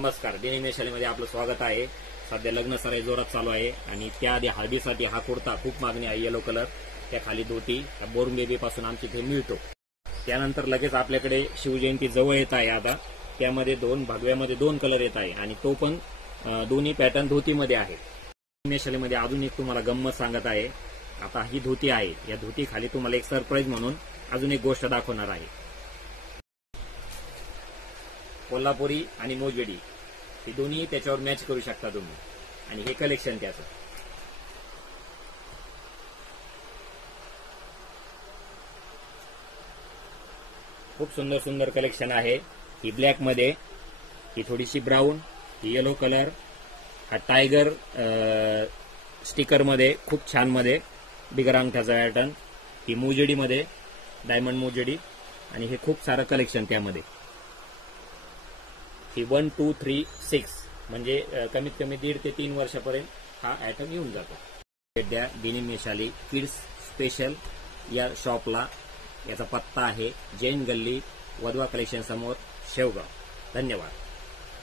नमस्कार, डेनिम शालीमध्ये आपलं स्वागत आहे। सध्या लग्न सराई जोरात चालू आहे आणि त्याआधी हळदीसाठी हा कुर्ता खूप मागणी आहे। येलो कलर, त्या खाली धोती बोरून बेबी पासून आमची इथे मिळतो। त्यानंतर लगेच आपल्याकडे शिवजयंती जवळ येत आहे। आता त्यामध्ये भगव्यामध्ये 2 कलर येत आहे आणि तो पण दोन्ही पॅटर्न धोतीमध्ये आहे। डेनिम शालीमध्ये अजून एक तुम्हाला गंमत सांगत आहे। आता ही धोती आहे, या धोती खाली तुम्हाला एक सरप्राईज म्हणून अजून एक गोष्ट दाखवणार आहे। कोल्हापुरी आणि मोजडी हे दोन्ही त्याच्यावर मॅच करू शकता तुम्ही, आणि हे कलेक्शन त्याचं खूप सुंदर सुंदर कलेक्शन आहे। ही ब्लॅक मध्ये, ही थोडीशी ब्राऊन, ही येलो कलर, हा टायगर स्टिकर मध्ये खूप छान मध्ये बिगर अंगठ्याचा पॅटर्न, ही मोजडी मध्ये डायमंड मोजडी, आणि हे खूप सारं कलेक्शन त्यामध्ये। ही 1, 2, 3, 6 म्हणजे कमीत कमी 1.5 ते 3 वर्षापर्यंत हा आयटम येऊन जातो। भेट द्या डेनिम शाली किड्स स्पेशल या शॉपला। याचा पत्ता आहे जैन गल्ली, वधवा कलेक्शन समोर, शेवगाव। धन्यवाद।